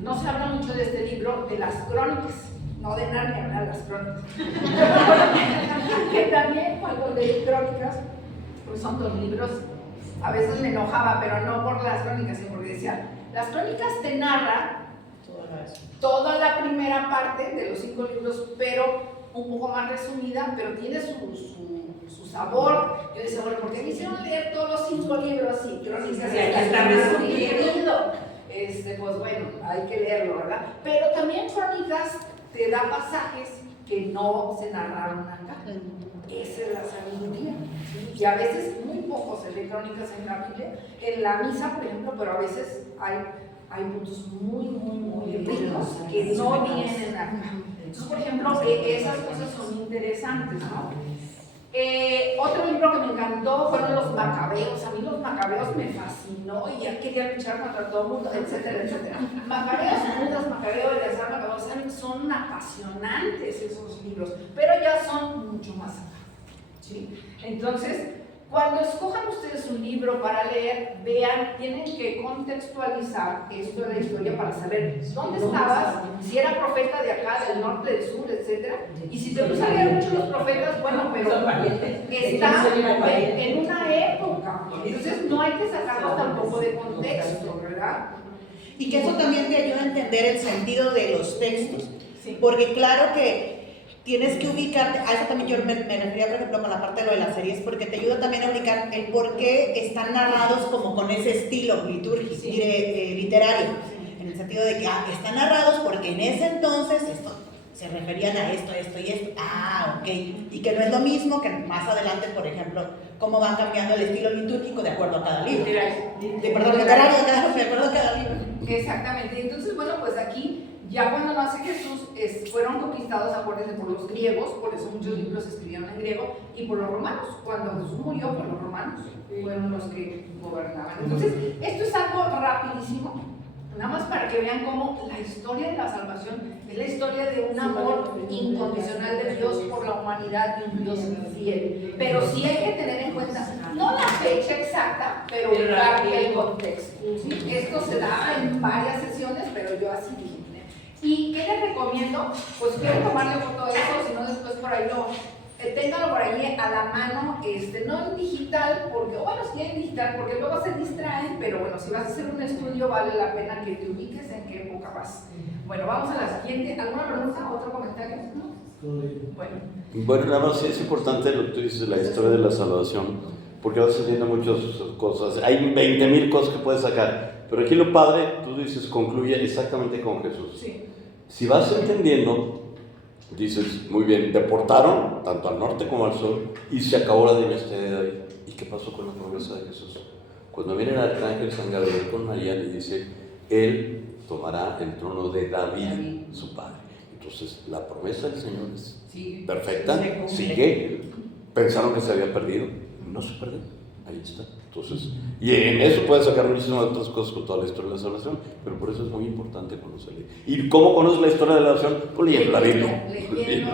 No se habla mucho de este libro, de las crónicas, no de Narnia, de las crónicas. Que también cuando leí crónicas, pues son 2 libros, a veces me enojaba, pero no por las crónicas, sino porque decía, las crónicas te narran toda la primera parte de los 5 libros, pero un poco más resumida, pero tiene su sabor. Yo decía, bueno, ¿por qué me hicieron leer todos los 5 libros y crónicas? Sí, aquí está resumido. Pues bueno, hay que leerlo, ¿verdad? Pero también crónicas te da pasajes que no se narraron acá. Esa es la sabiduría, ¿sí? Y a veces muy poco se lee crónicas en la Biblia, en la misa, por ejemplo, pero a veces hay puntos muy ricos que no vienen acá. Entonces, por ejemplo, esas cosas son interesantes, ¿no? Otro libro que me encantó fueron los Macabeos. A mí los Macabeos me fascinó y ya quería luchar contra todo el mundo, etcétera, etcétera. Macabeos, Judas Macabeo, Eleazar Macabeo, ¿saben? Son apasionantes esos libros, pero ya son mucho más acá, ¿sí? Entonces, cuando escojan ustedes un libro para leer, vean, tienen que contextualizar esto de la historia para saber dónde estabas, si era profeta de acá, del norte, del sur, etc. Y si te gusta leer mucho los profetas, bueno, pero está en una época. Entonces no hay que sacarlo tampoco de contexto, ¿verdad? Y que eso también te ayuda a entender el sentido de los textos. Sí. Porque claro que tienes que ubicarte, a eso también yo me refería, por ejemplo, con la parte de lo de las series, porque te ayuda también a ubicar el por qué están narrados como con ese estilo litúrgico, sí. Literario, en el sentido de que están narrados porque en ese entonces se referían a esto y esto, ok, y que no es lo mismo que más adelante, por ejemplo, cómo van cambiando el estilo litúrgico de acuerdo a cada libro. Literario, de acuerdo a cada libro. Exactamente, entonces bueno, pues aquí ya cuando nace Jesús, fueron conquistados, acuérdense, por los griegos, por eso muchos libros se escribieron en griego, y por los romanos. Cuando Jesús murió, pues los romanos fueron los que gobernaban. Entonces, esto es algo rapidísimo, nada más para que vean cómo la historia de la salvación es la historia de un amor incondicional de Dios por la humanidad. humanidad y un Dios fiel. Pero sí hay que tener en cuenta, no la fecha exacta, pero ubicar el contexto. ¿Sí? Esto se da en varias sesiones, pero yo así dije. ¿Y qué les recomiendo? Pues quiero tomarle foto de eso, si no después por ahí ténganlo por ahí a la mano, no en digital, porque, bueno, sí en digital, porque luego se distraen, pero bueno, si vas a hacer un estudio vale la pena que te ubiques en qué época vas. Bueno, vamos a la siguiente. ¿Alguna pregunta? ¿Otro comentario? ¿No? Bueno, nada más es importante lo que tú dices de la historia de la salvación, porque vas haciendo muchas cosas, hay 20,000 cosas que puedes sacar, pero aquí lo padre, tú dices, concluye exactamente con Jesús. Sí. Si vas entendiendo, dices, muy bien, deportaron tanto al norte como al sur y se acabó la dinastía de David. ¿Y qué pasó con la promesa de Jesús? Cuando viene el arcángel San Gabriel con María, le dice, él tomará el trono de David, su padre. Entonces, la promesa del Señor es perfecta, sigue. Pensaron que se había perdido, no se perdió, ahí está. Entonces, y en eso puedes sacar muchísimas otras cosas con toda la historia de la salvación, pero por eso es muy importante conocerla. ¿Y cómo conoces la historia de la salvación? Pues leyendo la Biblia. Leyendo.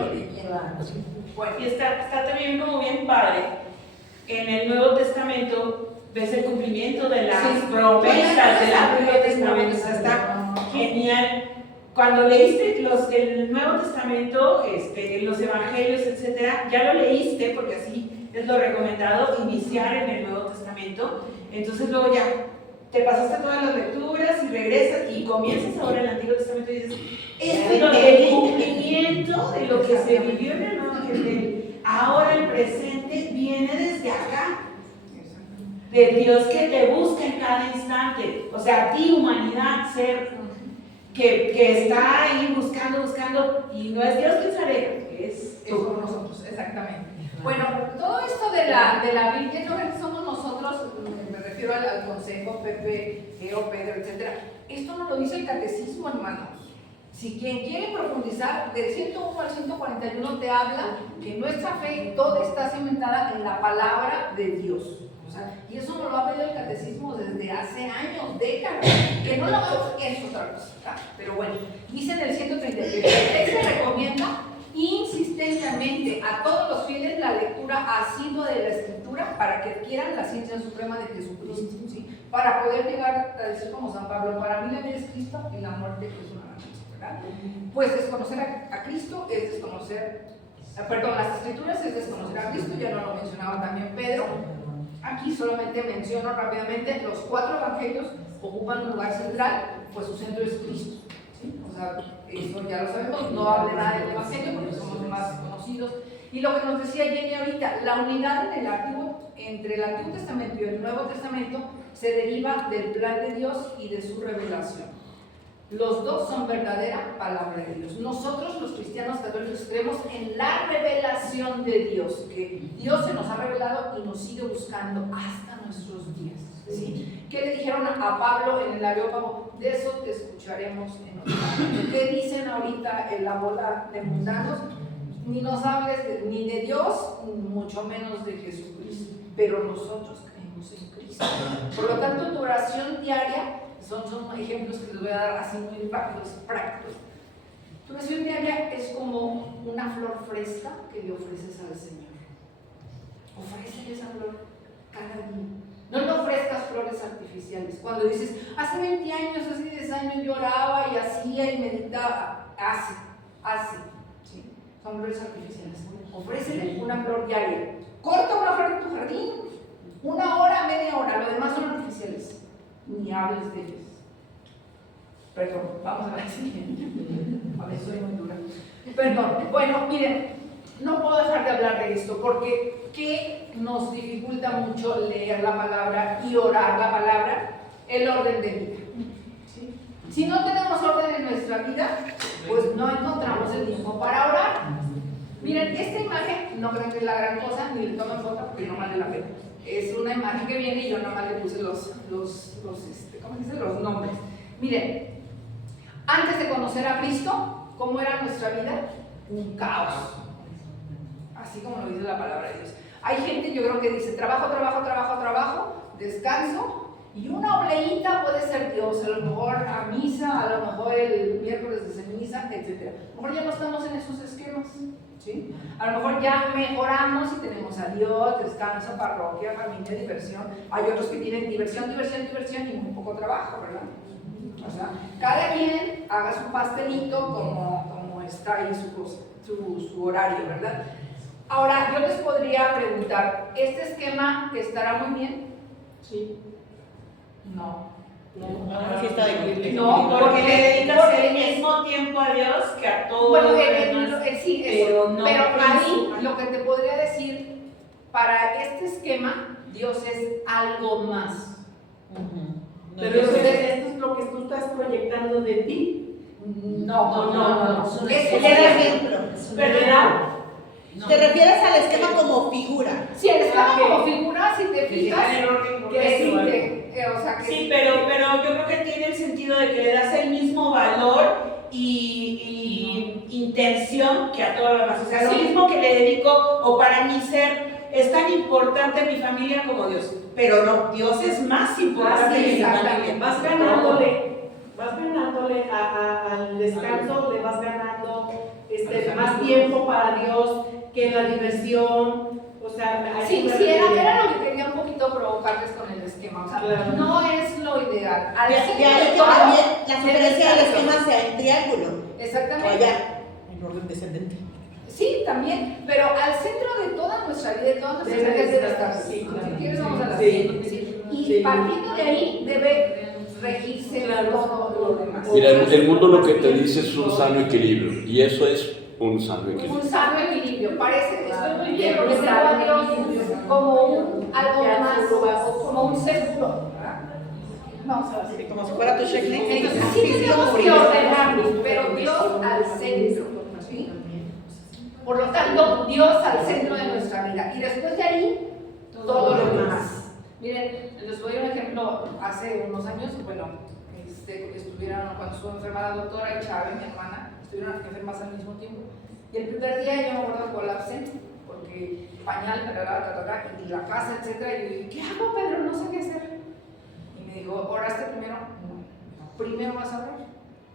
Bueno, y está también como bien padre. En el Nuevo Testamento ves el cumplimiento de las promesas del Antiguo Testamento. Está genial. Cuando leíste el Nuevo Testamento, los Evangelios, etcétera, ya lo leíste, porque así es lo recomendado, iniciar en el Nuevo Testamento. Entonces luego ya te pasaste todas las lecturas y regresas y comienzas ahora en el Antiguo Testamento y dices, el cumplimiento de lo que se vivió en el Nuevo Testamento, ahora el presente viene desde acá. Del Dios que te busca en cada instante. O sea, a ti, humanidad, ser que está ahí buscando, y no es Dios quien sale, es por nosotros, exactamente. Bueno, todo esto de la Biblia no somos nosotros, me refiero al consejo, Pepe, Geo, Pedro, etc. Esto nos lo dice el catecismo, hermanos. Si quien quiere profundizar, del 101 al 141 te habla que nuestra fe toda está cimentada en la palabra de Dios. O sea, y eso nos lo ha pedido el catecismo desde hace años, décadas. Que no lo hagamos es otra cosa. Pero bueno, dice en el 133, se recomienda insistentemente a todos los fieles la lectura asidua de la Escritura para que adquieran la ciencia suprema de Jesucristo, ¿sí? Para poder llegar a decir como San Pablo, para mí la vida es Cristo y la muerte es una ganancia, ¿verdad? Pues desconocer a Cristo es desconocer, las Escrituras es desconocer a Cristo, ya no lo mencionaba también Pedro. Aquí solamente menciono rápidamente, los 4 evangelios ocupan un lugar central, pues su centro es Cristo. ¿Sí? O sea, eso ya lo sabemos, no hable nada del evangelio porque somos los más conocidos. Y lo que nos decía Jenny ahorita, la unidad entre el Antiguo Testamento y el Nuevo Testamento se deriva del plan de Dios y de su revelación. Los dos son verdadera palabra de Dios. Nosotros, los cristianos católicos, creemos en la revelación de Dios, que Dios se nos ha revelado y nos sigue buscando hasta nuestros días. ¿Sí? ¿Qué le dijeron a Pablo en el Areópago? De eso te escucharemos en otro momento. ¿Qué dicen ahorita en la bola de mundanos? Ni nos hables ni de Dios, mucho menos de Jesucristo. Pero nosotros creemos en Cristo. Por lo tanto, tu oración diaria, son ejemplos que les voy a dar así muy prácticos. Tu oración diaria es como una flor fresca que le ofreces al Señor. Ofrécele esa flor cada día. No le ofrezcas flores artificiales. Cuando dices, hace 20 años, hace 10 años yo oraba y hacía y meditaba, hace. ¿Sí? Son flores artificiales. Ofrécele una flor diaria. Corta una flor en tu jardín, 1 hora, media hora, lo demás son artificiales. Ni hables de ellos. Perdón, vamos a ver si a ver, soy muy dura. Perdón, bueno, miren, no puedo dejar de hablar de esto porque ¿qué nos dificulta mucho leer la palabra y orar la palabra? El orden de vida. ¿Sí? Si no tenemos orden en nuestra vida, pues no encontramos el tiempo para orar. Miren, esta imagen no creo que es la gran cosa, ni le tomen foto porque no vale la pena. Es una imagen que viene y yo nada más le puse los nombres. Miren, antes de conocer a Cristo, ¿cómo era nuestra vida? Un caos. Así como lo dice la palabra de Dios. Hay gente, yo creo que dice, trabajo, descanso, y una obleíta puede ser Dios, a lo mejor a misa, a lo mejor el miércoles de ceniza, etc. A lo mejor ya no estamos en esos esquemas. ¿sí? A lo mejor ya mejoramos y tenemos a Dios, descanso, parroquia, familia, diversión. Hay otros que tienen diversión y muy poco trabajo, ¿verdad? O sea, cada quien haga su pastelito como está ahí su horario, ¿verdad? Ahora, yo les podría preguntar, ¿este esquema estará muy bien? Sí. No. Sí está de No, porque le dedicas el mismo tiempo a Dios que a todo Bueno, lo demás. sí, eso. Pero no Pero ahí principal. lo que te podría decir, para este esquema, Dios es algo más. Pero esto es lo que tú estás proyectando de ti. No. Es un Eso ejemplo. ¿Verdad? ¿Te refieres al esquema como figura? Sí, el esquema Ok. como figura, si te fijas, o sea que Sí, pero yo creo que tiene el sentido de que le das el mismo valor y intención que a todo lo demás. O sea, lo Sí. mismo que le dedico, o para mí es tan importante mi familia como Dios. Pero no, Dios es más importante que mi exactamente. familia. Vas ganándole al descanso, le vas ganando más tiempo para Dios que la diversión. O sea, sí, era lo que quería un poquito provocarles con el esquema. O sea, Claro. no es lo ideal. De ahí que también la sugerencia del esquema sea en triángulo. O Exactamente. allá, en orden descendente. Sí, también, pero al centro de toda nuestra vida, de todas nuestras Debe áreas de debe estar, estar. sí, claro. Si quieres, vamos a la Sí. siguiente. ¿Sí? Y Sí. partiendo de ahí debe regirse todo lo demás. Mira, el mundo lo que te dice es un sano equilibrio, y eso es un sano equilibrio. Un sano equilibrio. Parece, estoy muy bien, porque tengo a Dios como algo más, o como un seguro. ¿Verdad? No, o sea, Sí, como si fuera tu checklist. entonces sí tenemos que ordenarnos, pero Dios al centro, ¿sí? Por lo tanto, Dios al centro de nuestra vida. Y después de ahí, todo lo demás. Miren, les doy un ejemplo. Hace unos años, bueno, estuvieron, cuando estuvo enferma la doctora y Chávez, mi hermana, estuvieron enfermas al mismo tiempo. Y el primer día yo me acuerdo que colapsé, porque pañal, y la casa, etc. Y yo dije, ¿qué hago, Pedro? No sé qué hacer. Y me dijo, ¿oraste primero? No. Primero vas a orar.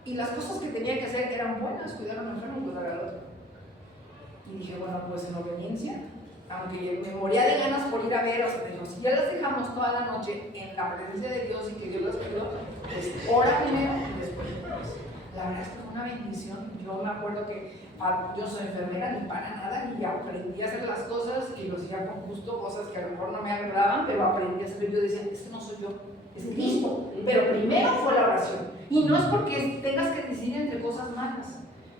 Y las cosas que tenía que hacer eran buenas, cuidar a un enfermo y cuidar al otro. Y dije, bueno, pues en obediencia, aunque me moría de ganas por ir a ver, o sea, digo, si ya las dejamos toda la noche en la presencia de Dios y que Dios las cuidó, pues ora primero y después oras. La verdad es que fue una bendición. Yo me acuerdo que yo soy enfermera, ni para nada, y aprendí a hacer las cosas y lo hacía con gusto, cosas que a lo mejor no me agradaban, pero aprendí a hacer. Yo decía, es que no soy yo, es Cristo. Pero primero fue la oración. Y no es porque tengas que decidir entre cosas malas.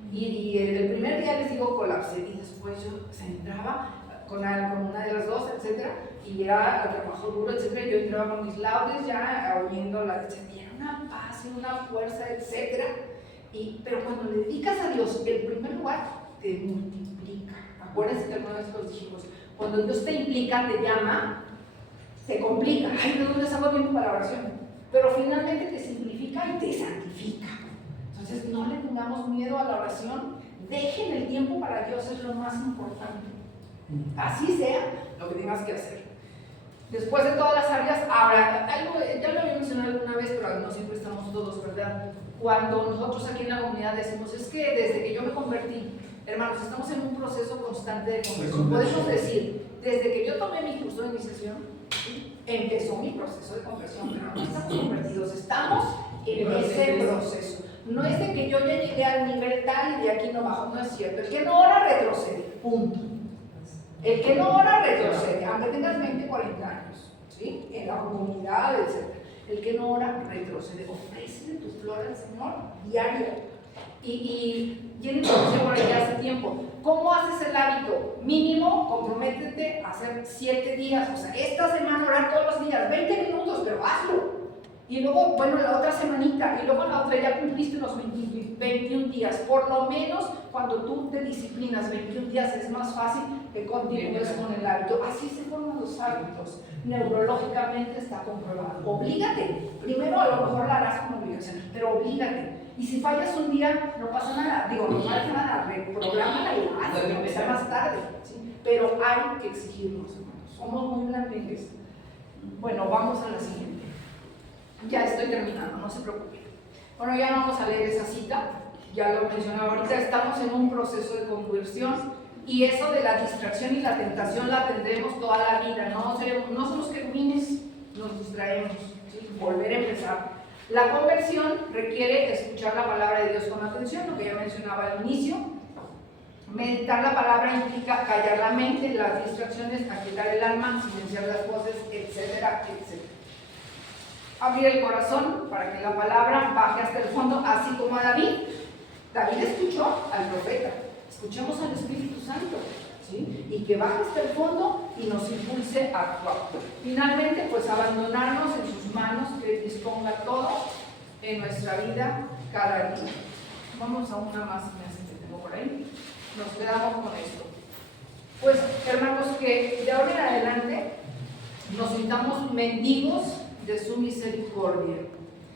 Y el primer día les digo colapsé, y después yo se entraba con una de las dos, etcétera, y era el trabajo duro, etcétera. Yo entraba con mis laudes ya oyendo la, y era una paz y una fuerza, etcétera. Pero cuando le dedicas a Dios, el primer lugar te multiplica. Acuérdense que alguna vez los dijimos, cuando Dios te implica, te llama, te complica. Ay, ¿de dónde saco tiempo para la oración? Pero finalmente te simplifica y te santifica. Entonces no le tengamos miedo a la oración, dejen el tiempo para Dios, es lo más importante. Así sea lo que tengas que hacer. Después de todas las áreas, ahora, algo, ya lo había mencionado alguna vez, pero no siempre estamos todos, ¿verdad? Cuando nosotros aquí en la comunidad decimos, es que desde que yo me convertí, hermanos, estamos en un proceso constante de conversión. Podemos decir, desde que yo tomé mi curso de iniciación, empezó mi proceso de conversión, pero no estamos convertidos, estamos en ese proceso. No es de que yo ya llegué al nivel tal y de aquí no bajo, no es cierto. El que no ora retrocede, punto. El que no ora retrocede, aunque tengas 20, 40 años, ¿sí? En la comunidad, etc. El que no ora retrocede, ofrece tu flor al Señor diario. Y Jenny lo decía por ahí hace tiempo, ¿cómo haces el hábito? Mínimo, comprométete a hacer 7 días, o sea, esta semana orar todos los días, 20 minutos, pero hazlo. Y luego, bueno, la otra semanita, y luego la otra ya cumpliste los 21 días. Por lo menos, cuando tú te disciplinas 21 días, es más fácil que continúes con el hábito. Así se forman los hábitos. Neurológicamente está comprobado. Oblígate. Primero, a lo mejor la harás como obligación, pero oblígate. Y si fallas un día, no pasa nada. Digo, no pasa nada, reprográmala y hazlo, empezar más tarde. ¿Sí? Pero hay que exigirnos, hermanos. Somos muy blandengues. Bueno, vamos a la siguiente. Ya estoy terminando, no se preocupen. Bueno, ya vamos a leer esa cita, ya lo mencionaba ahorita, estamos en un proceso de conversión. Y eso de la distracción y la tentación la tendremos toda la vida, no somos querubines, nos distraemos, ¿sí? Volver a empezar. La conversión requiere escuchar la palabra de Dios con atención, lo que ya mencionaba al inicio. Meditar la palabra implica callar la mente, las distracciones, aquietar el alma, silenciar las voces, etcétera, etcétera. Abrir el corazón para que la palabra baje hasta el fondo, así como a David. David escuchó al profeta. Escuchemos al Espíritu Santo, ¿sí? Y que baje hasta el fondo y nos impulse a actuar. Finalmente, pues abandonarnos en sus manos, que disponga todo en nuestra vida cada día. Vamos a una más, que tengo por ahí. Nos quedamos con esto. Pues, hermanos, que de ahora en adelante nos sintamos mendigos de su misericordia.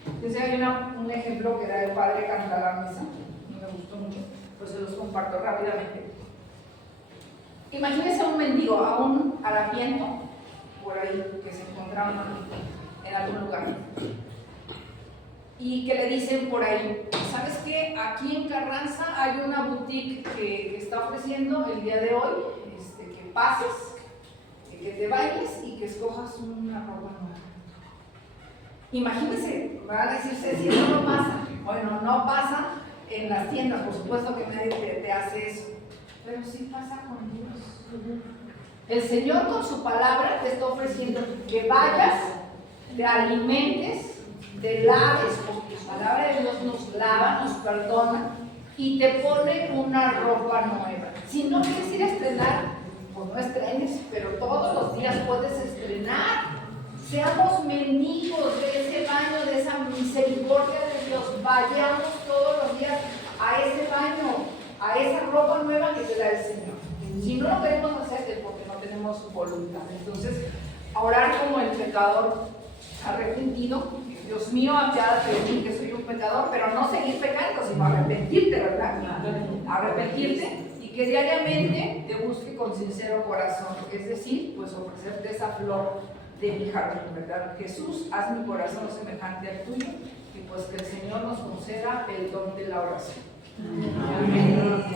Entonces hay un ejemplo que da el padre Canta la Misa, me gustó mucho, pues se los comparto rápidamente. Imagínense a un mendigo, a un harapiento, por ahí, que se encontraba en algún lugar, y que le dicen por ahí, ¿sabes qué? Aquí en Carranza hay una boutique que está ofreciendo el día de hoy, que pases, que te vayas y que escojas una ropa nueva. Imagínense, van a decirse, si eso no pasa. Bueno, no pasa en las tiendas, por supuesto que nadie te hace eso, pero sí pasa con Dios. El Señor con su palabra te está ofreciendo que vayas, te alimentes, te laves, porque la palabra de Dios nos lava, nos perdona y te pone una ropa nueva. Si no quieres ir a estrenar, pues no estrenes, pero todos los días puedes estrenar. Seamos mendigos de ese baño, de esa misericordia de Dios. Vayamos todos los días a ese baño, a esa ropa nueva que te da el Señor. Si no lo queremos hacer es porque no tenemos voluntad. Entonces, orar como el pecador arrepentido. Dios mío, apiádate de mí, que soy un pecador, pero no seguir pecando, sino arrepentirte, ¿verdad? Arrepentirte y que diariamente te busque con sincero corazón. Es decir, pues ofrecerte esa flor de mi jardín, ¿verdad? Jesús, haz mi corazón semejante al tuyo y pues que el Señor nos conceda el don de la oración. Amén.